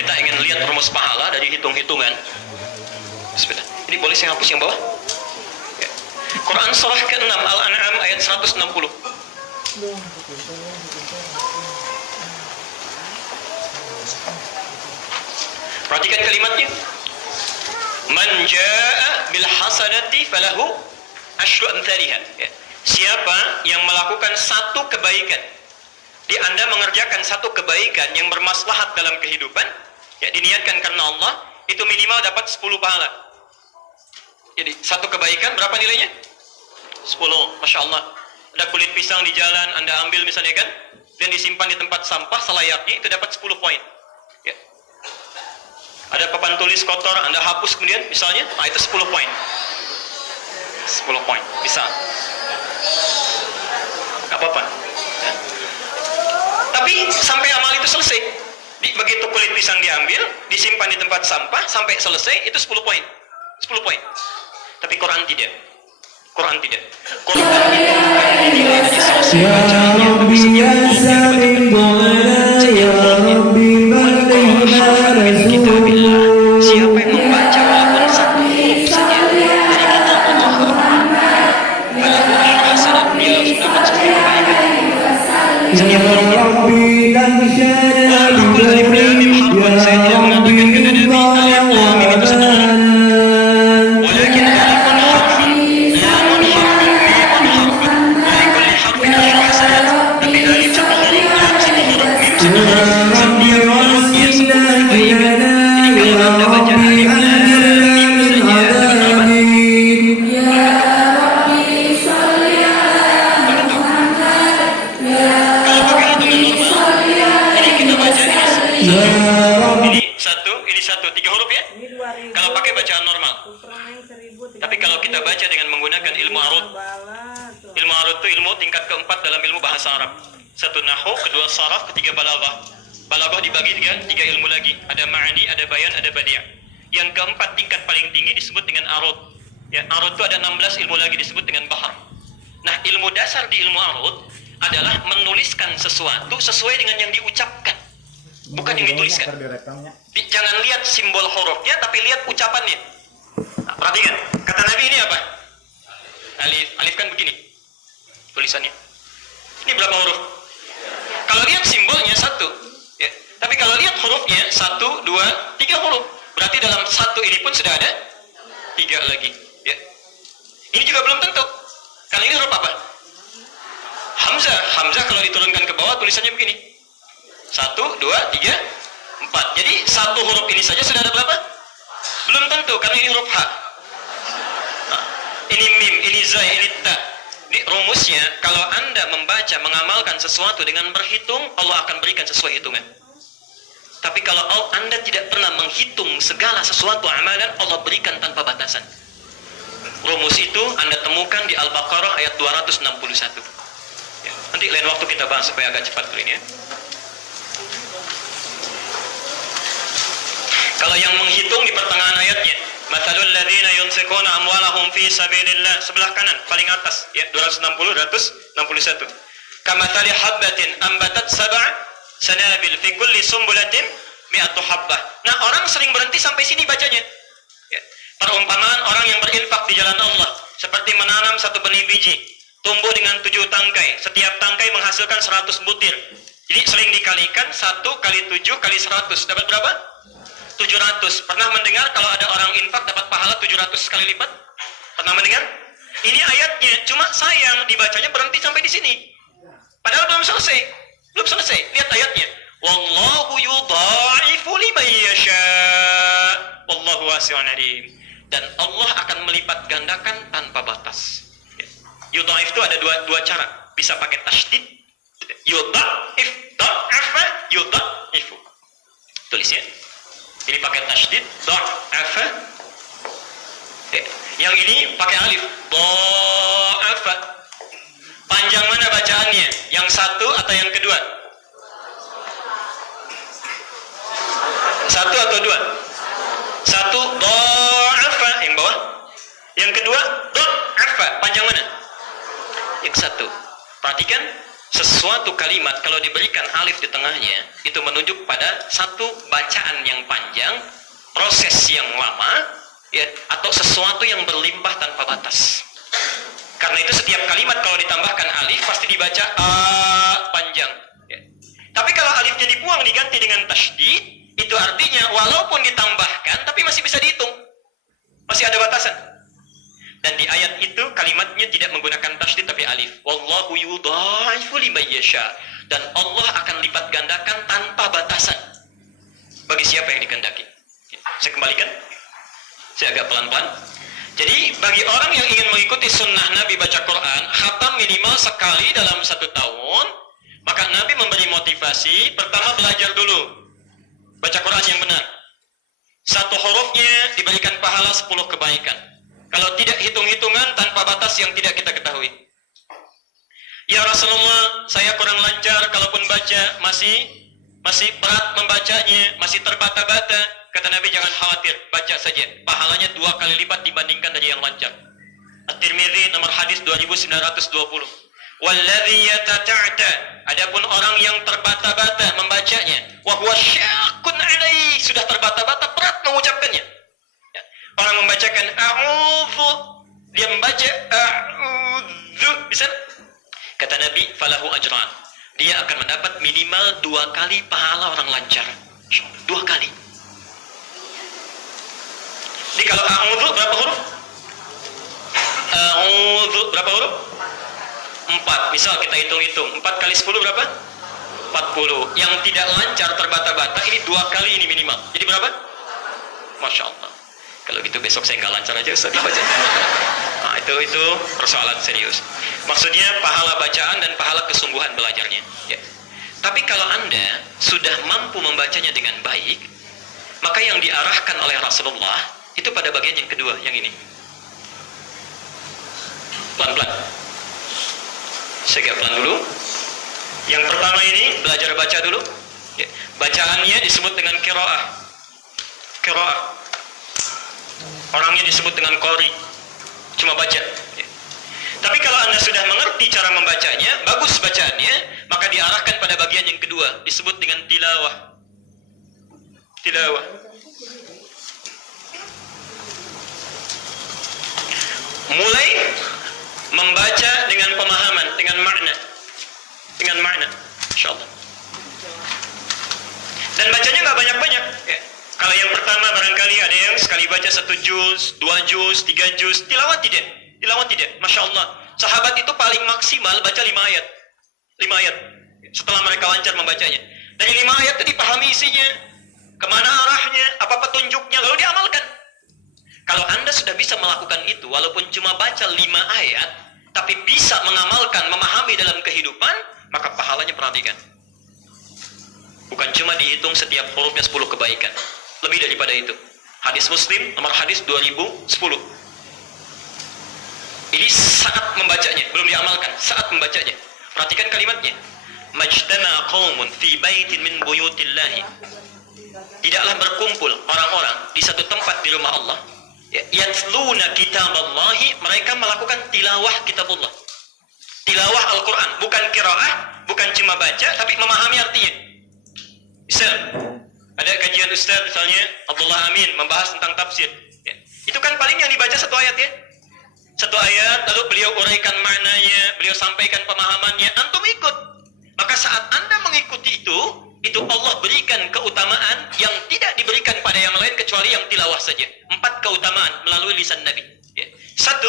kita ingin lihat rumus pahala dari hitung-hitungan, sebentar. Ini boleh saya hapus yang bawah? Ya. Quran surah ke-6 Al-An'am ayat 160. Perhatikan kalimatnya. Man jaa'a bil hasanati falahu asyru amthaliha. Ya. Siapa yang melakukan satu kebaikan, Anda mengerjakan satu kebaikan yang bermaslahat dalam kehidupan, ya diniatkan karena Allah, itu minimal dapat 10 pahala. Jadi satu kebaikan berapa nilainya? 10. Masya Allah. Ada kulit pisang di jalan, Anda ambil misalnya kan, dan disimpan di tempat sampah selayaknya, itu dapat 10 poin. Ya. Ada papan tulis kotor, Anda hapus kemudian misalnya, nah itu 10 poin. 10 poin, bisa. Gak apa-apa. Ya. Tapi sampai amal itu selesai. Begitu kulit pisang diambil, disimpan di tempat sampah, sampai selesai, itu 10 poin. 10 poin. Tapi Quran tidak. Quran tidak. Quran itu bukan dinilai dari selesai bacaannya, tapi setiap poinnya kitabillah. Siapa yang membaca walaupun satu huruf saja dari kitab Allah, falahu asyru hasanat, dia harus dapat 10 kebaikan. Setiap hurufnya. Walaupun alif lam mim harfun, saya tidak mengatakan kata Nabi alif lam mim itu sederhana. Walakin alifun harfun, lamun harfun, mimun harfun. Dari kulli harfin asyru hasanat. Tapi alif satu huruf, lam satu huruf, mim satu huruf. Setiap huruf dia 10 kebaikan. Jadi kalau Anda baca alif lam mim saja dapat berapa? Ini satu, 3 huruf ya? Kalau pakai bacaan normal. Tapi kalau kita baca dengan menggunakan ilmu arud, ilmu arud itu ilmu tingkat keempat dalam ilmu bahasa Arab. Satu nahwu, kedua saraf, ketiga balaghah. Balaghah dibagi tiga ilmu lagi. Ada ma'ani, ada bayan, ada badi'. Yang keempat tingkat paling tinggi disebut dengan arud. Ya, arud itu ada 16 ilmu lagi disebut dengan bahar. Nah, ilmu dasar di ilmu arud adalah menuliskan sesuatu sesuai dengan yang diucapkan. Bukan yang dituliskan. Jangan lihat simbol hurufnya, tapi lihat ucapannya. Nah, perhatikan, kata Nabi ini apa? Alif. Alif kan begini tulisannya. Ini berapa huruf? Kalau lihat simbolnya 1, ya. Tapi kalau lihat hurufnya 1, 2, 3 huruf. Berarti dalam 1 ini pun sudah ada 3 lagi. Ya. Ini juga belum tentu. Karena ini huruf apa? Hamzah. Hamzah kalau diturunkan ke bawah tulisannya begini. 1, 2, 3, 4. Jadi 1 huruf ini saja sudah ada berapa? Belum tentu, karena ini huruf H. Nah, ini mim, ini zai, ini ta. Ini rumusnya, kalau Anda membaca, mengamalkan sesuatu dengan berhitung, Allah akan berikan sesuai hitungan. Tapi kalau Anda tidak pernah menghitung segala sesuatu amalan, Allah berikan tanpa batasan. Rumus itu Anda temukan di Al-Baqarah ayat 261. Ya, nanti lain waktu kita bahas supaya agak cepat dulu ini ya. Kalau yang menghitung di pertengahan ayatnya, mathalul ladzina yunfiquna amwalahum fi sabilillah, sebelah kanan paling atas ya, 261. Kamathali habbatin ambatat sab'a sanabil fi kulli sumbulatin mi'atu habbah. Nah, orang sering berhenti sampai sini bacanya. Ya. Perumpamaan orang yang berinfak di jalan Allah seperti menanam satu benih biji, tumbuh dengan 7 tangkai, setiap tangkai menghasilkan 100 butir. Jadi sering dikalikan 1 kali 7 kali 100 dapat berapa? 700. Pernah mendengar kalau ada orang infak dapat pahala 700 kali lipat? Pernah mendengar? Ini ayatnya, cuma sayang dibacanya berhenti sampai di sini. Padahal belum selesai. Belum selesai. Lihat ayatnya. Wallahu yudha'ifu liman yasha. Wallahu wasi'un alim. Dan Allah akan melipat gandakan tanpa batas. Yudha'if itu ada dua cara. Bisa pakai tasydid. Yudha'if, dha'afa, yudha'ifu. Tulisnya. Ini pakai tasydid, dha'afa. Yang ini pakai alif, dha'afa. Panjang mana bacaannya? Yang satu atau yang kedua? Satu atau dua? Satu, dha'afa. Yang bawah. Yang kedua, dha'afa. Panjang mana? Yang satu. Perhatikan, sesuatu kalimat kalau diberikan alif di tengahnya itu menunjuk pada satu bacaan yang panjang, proses yang lama, ya, atau sesuatu yang berlimpah tanpa batas. Karena itu setiap kalimat kalau ditambahkan alif pasti dibaca panjang, ya. Tapi kalau alifnya dibuang diganti dengan tasydid, itu artinya walaupun ditambahkan tapi masih bisa dihitung, masih ada batasan. Dan di ayat itu kalimatnya tidak menggunakan tasydid tapi alif. Wallahu yudha'ifu liman yasha. Dan Allah akan lipat gandakan tanpa batasan bagi siapa yang dikehendaki. Saya kembalikan. Saya agak pelan-pelan. Jadi bagi orang yang ingin mengikuti sunnah Nabi baca Quran, khatam minimal sekali dalam 1 tahun, maka Nabi memberi motivasi. Pertama, belajar dulu baca Quran yang benar. 1 hurufnya diberikan pahala 10 kebaikan. Kalau tidak hitung-hitungan tanpa batas yang tidak kita ketahui. Ya Rasulullah, saya kurang lancar kalaupun baca, masih berat membacanya, masih terbata-bata. Kata Nabi, jangan khawatir, baca saja. Pahalanya 2 kali lipat dibandingkan dari yang lancar. At-Tirmidzi nomor hadis 2920. Walladzi yatata'ta, adapun orang yang terbata-bata membacanya, wa huwa syaqqun alaihi, sudah terbata-bata berat mengucapkannya. Orang membacakan a'udzu, dia membaca a'udzu, bisa? Kata Nabi, falahu ajran. Dia akan mendapat minimal 2 kali pahala orang lancar. 2 kali. Jadi kalau a'udzu berapa huruf? A'udzu berapa huruf? 4. Misal kita hitung-hitung, 4 kali 10 berapa? 40. Yang tidak lancar terbata-bata ini 2 kali ini minimal. Jadi berapa? Masya Allah. Kalau gitu besok saya nggak lancar aja Ustaz baca. Nah, itu persoalan serius. Maksudnya pahala bacaan dan pahala kesungguhan belajarnya. Ya. Tapi kalau Anda sudah mampu membacanya dengan baik, maka yang diarahkan oleh Rasulullah itu pada bagian yang kedua, yang ini. Pelan-pelan. Saya agak pelan dulu. Yang pertama ini belajar baca dulu. Ya. Bacaannya disebut dengan qiraah. Qiraah. Orangnya disebut dengan qori, cuma baca. Ya. Tapi kalau Anda sudah mengerti cara membacanya, bagus bacaannya, maka diarahkan pada bagian yang kedua, disebut dengan tilawah. Tilawah. Mulai membaca dengan pemahaman, dengan makna. Dengan makna, insyaallah. Dan bacanya nggak banyak-banyak. Ya. Kalau yang pertama barangkali ada yang sekali baca 1 juz, 2 juz, 3 juz, tilawah tidak. Tilawah tidak. Masya Allah. Sahabat itu paling maksimal baca 5 ayat. 5 ayat. Setelah mereka lancar membacanya. Dari 5 ayat itu dipahami isinya. Kemana arahnya, apa petunjuknya, lalu diamalkan. Kalau Anda sudah bisa melakukan itu, walaupun cuma baca 5 ayat, tapi bisa mengamalkan, memahami dalam kehidupan, maka pahalanya perhatikan. Bukan cuma dihitung setiap hurufnya 10 kebaikan. Lebih daripada itu. Hadis Muslim nomor hadis 2010. Ini saat membacanya, belum diamalkan, saat membacanya. Perhatikan kalimatnya. Majtama qaumun fi baitin min buyutillahi. Tidaklah berkumpul orang-orang di satu tempat di rumah Allah. Yatluna kitaballahi, mereka melakukan tilawah kitabullah. Tilawah Al-Qur'an, bukan qiraah, bukan cuma baca, tapi memahami artinya. Misal, ada kajian Ustaz misalnya Abdullah Amin membahas tentang tafsir. Ya. Itu kan paling yang dibaca 1 ayat ya. 1 ayat, lalu beliau uraikan maknanya, beliau sampaikan pemahamannya, antum ikut. Maka saat Anda mengikuti itu Allah berikan keutamaan yang tidak diberikan pada yang lain kecuali yang tilawah saja. 4 keutamaan melalui lisan Nabi. Ya. 1,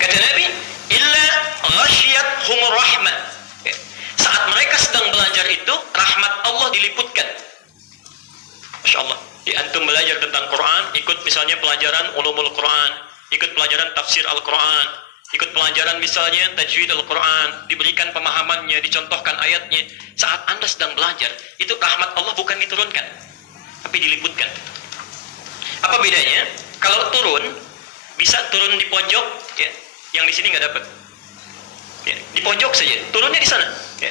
kata Nabi, illa ghasyiyathumur rahmah. Ya. Saat mereka sedang belajar itu, rahmat Allah diliputkan. Masya Allah. Antum belajar tentang Quran, ikut misalnya pelajaran ulumul Quran, ikut pelajaran tafsir Al-Quran, ikut pelajaran misalnya tajwid Al-Quran, diberikan pemahamannya, dicontohkan ayatnya. Saat Anda sedang belajar, itu rahmat Allah bukan diturunkan, tapi diliputkan. Apa bedanya? Kalau turun, bisa turun di pojok, ya, yang di sini nggak dapat. Ya, di pojok saja, turunnya di sana. Ya.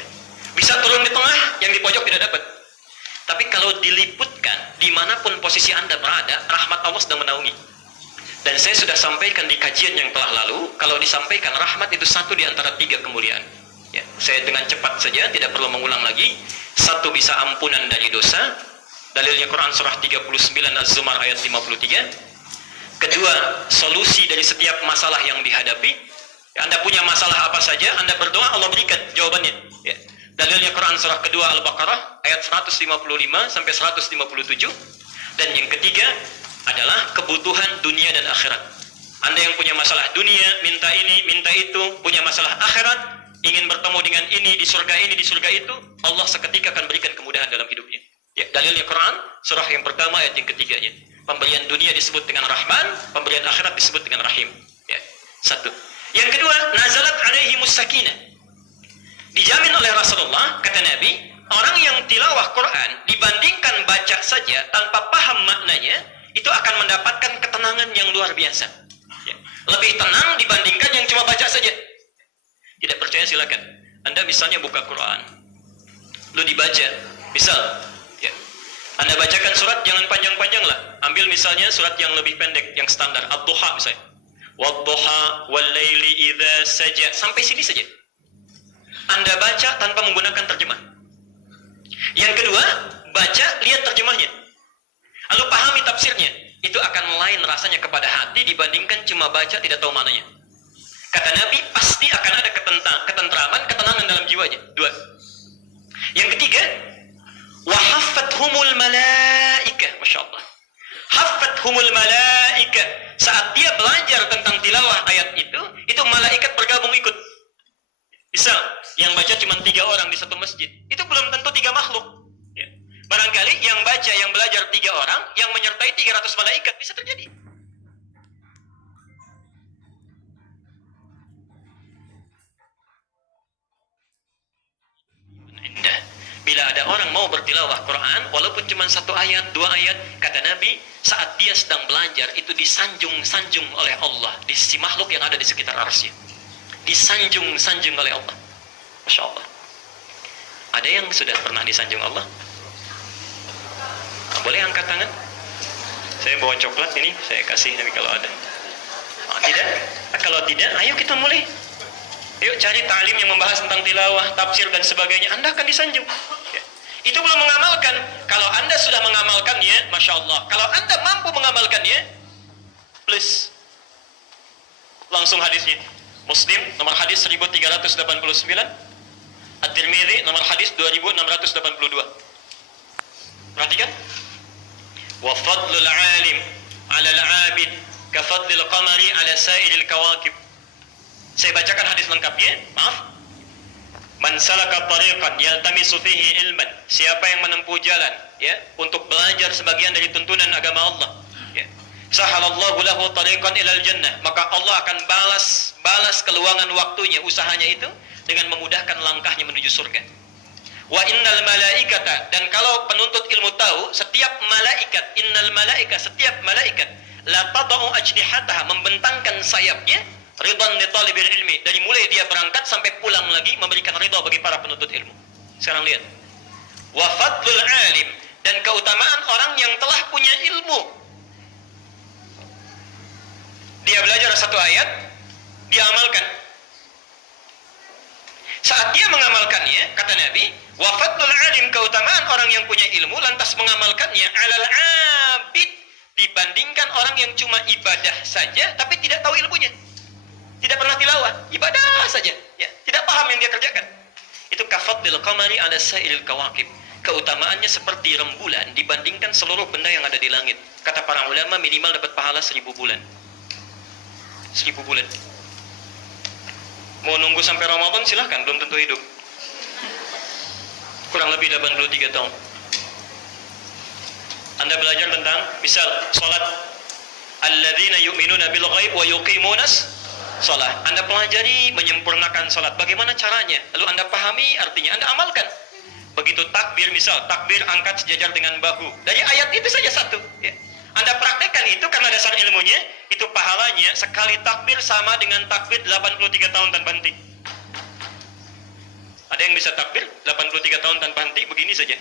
Bisa turun di tengah, yang di pojok tidak dapat. Tapi kalau diliputkan, dimanapun posisi Anda berada, rahmat Allah sedang menaungi. Dan saya sudah sampaikan di kajian yang telah lalu, kalau disampaikan rahmat itu satu di antara 3 kemuliaan. Ya, saya dengan cepat saja, tidak perlu mengulang lagi. 1, bisa ampunan dari dosa. Dalilnya Quran surah 39 Az-Zumar ayat 53. Kedua, solusi dari setiap masalah yang dihadapi. Anda punya masalah apa saja, Anda berdoa, Allah berikan jawabannya. Ya. Dalilnya Quran surah kedua Al-Baqarah ayat 155 sampai 157. Dan yang ketiga adalah kebutuhan dunia dan akhirat. Anda yang punya masalah dunia, minta ini, minta itu, punya masalah akhirat, ingin bertemu dengan ini di surga itu, Allah seketika akan berikan kemudahan dalam hidupnya. Ya, dalilnya Quran surah yang pertama ayat yang ketiganya. Pemberian dunia disebut dengan Rahman, pemberian akhirat disebut dengan Rahim. Ya, 1. Yang kedua, nazalat alaihimus sakinah. Dijamin oleh Rasulullah, kata Nabi, orang yang tilawah Quran dibandingkan baca saja tanpa paham maknanya, itu akan mendapatkan ketenangan yang luar biasa. Ya. Lebih tenang dibandingkan yang cuma baca saja. Tidak percaya silakan. Anda misalnya buka Quran, lu dibaca, misal, ya. Anda bacakan surat jangan panjang-panjang lah. Ambil misalnya surat yang lebih pendek, yang standar, Ad-Duha misalnya. Wad-duha wal-laili idza saja. Sampai sini saja. Anda baca tanpa menggunakan terjemah. Yang kedua, baca, lihat terjemahnya. Lalu pahami tafsirnya. Itu akan lain rasanya kepada hati dibandingkan cuma baca tidak tahu maknanya. Kata Nabi, pasti akan ada ketentraman, ketenangan dalam jiwanya. 2. Yang ketiga, wa haffathumul malaika. Masya Allah. Haffathumul malaika. Saat dia belajar tentang tilawah ayat itu malaikat bergabung ikut. Misal, yang baca cuma 3 orang di satu masjid, itu belum tentu 3 makhluk. Ya. Barangkali yang baca, yang belajar 3 orang, yang menyertai 300 malaikat, bisa terjadi. Bila ada orang mau bertilawah Quran, walaupun cuma 1 ayat, 2 ayat, kata Nabi, saat dia sedang belajar, itu disanjung-sanjung oleh Allah, di sisi makhluk yang ada di sekitar arsy. Disanjung-sanjung oleh Allah. Masya Allah. Ada yang sudah pernah disanjung Allah? Boleh angkat tangan? Saya bawa coklat ini, saya kasih nanti kalau ada. Tidak? Kalau tidak, ayo kita mulai. Yuk cari ta'lim yang membahas tentang tilawah, tafsir dan sebagainya. Anda akan disanjung. Ya. Itu belum mengamalkan. Kalau Anda sudah mengamalkannya, Masya Allah. Kalau Anda mampu mengamalkannya, please. Langsung hadisnya. Muslim, nomor hadis 1389. At-Tirmidzi, nomor hadis 2682. Perhatikan. Wa fadlul alim 'ala al-'abid ka fadlil qamari 'ala sa'iril kawakib. Saya bacakan hadis lengkapnya, maaf. Man salaka tariqan yaltamisu fihi ilman. Siapa yang menempuh jalan ya untuk belajar sebagian dari tuntunan agama Allah, ya. Sahalallahu lahu tariqan ilal jannah. Maka Allah akan balas keluangan waktunya, usahanya itu dengan memudahkan langkahnya menuju surga. Wa innal malaikata, dan kalau penuntut ilmu tahu, setiap malaikat, innal malaika, setiap malaikat la tadau ajnihataha, membentangkan sayapnya, ridwan li talibil ilmi, dari mulai dia berangkat sampai pulang lagi memberikan ridha bagi para penuntut ilmu. Sekarang lihat. Wa fadlul alim, dan keutamaan orang yang telah punya ilmu. Dia belajar 1 ayat, dia amalkan. Saat dia mengamalkannya, kata Nabi, wa fadlul alim, keutamaan orang yang punya ilmu lantas mengamalkannya, alal abid, dibandingkan orang yang cuma ibadah saja tapi tidak tahu ilmunya. Tidak pernah tilawah, ibadah saja, ya, tidak paham yang dia kerjakan. Itu kafadlil qamari 'ala sa'iril kawakib. Keutamaannya seperti rembulan dibandingkan seluruh benda yang ada di langit. Kata para ulama, minimal dapat pahala 1000 bulan. 1000 bulan. Mau nunggu sampai Ramadan silahkan, belum tentu hidup. Kurang lebih 83 tahun. Anda belajar tentang misal salat, alladzina yu'minuna bil ghaib wa yuqimunas salat. Anda pelajari menyempurnakan salat. Bagaimana caranya? Lalu Anda pahami artinya, Anda amalkan. Begitu takbir, misal takbir angkat sejajar dengan bahu. Dari ayat itu saja 1, ya. Anda praktekkan itu karena dasar ilmunya, itu pahalanya sekali takbir sama dengan takbir 83 tahun tanpa henti. Ada yang bisa takbir 83 tahun tanpa henti begini saja.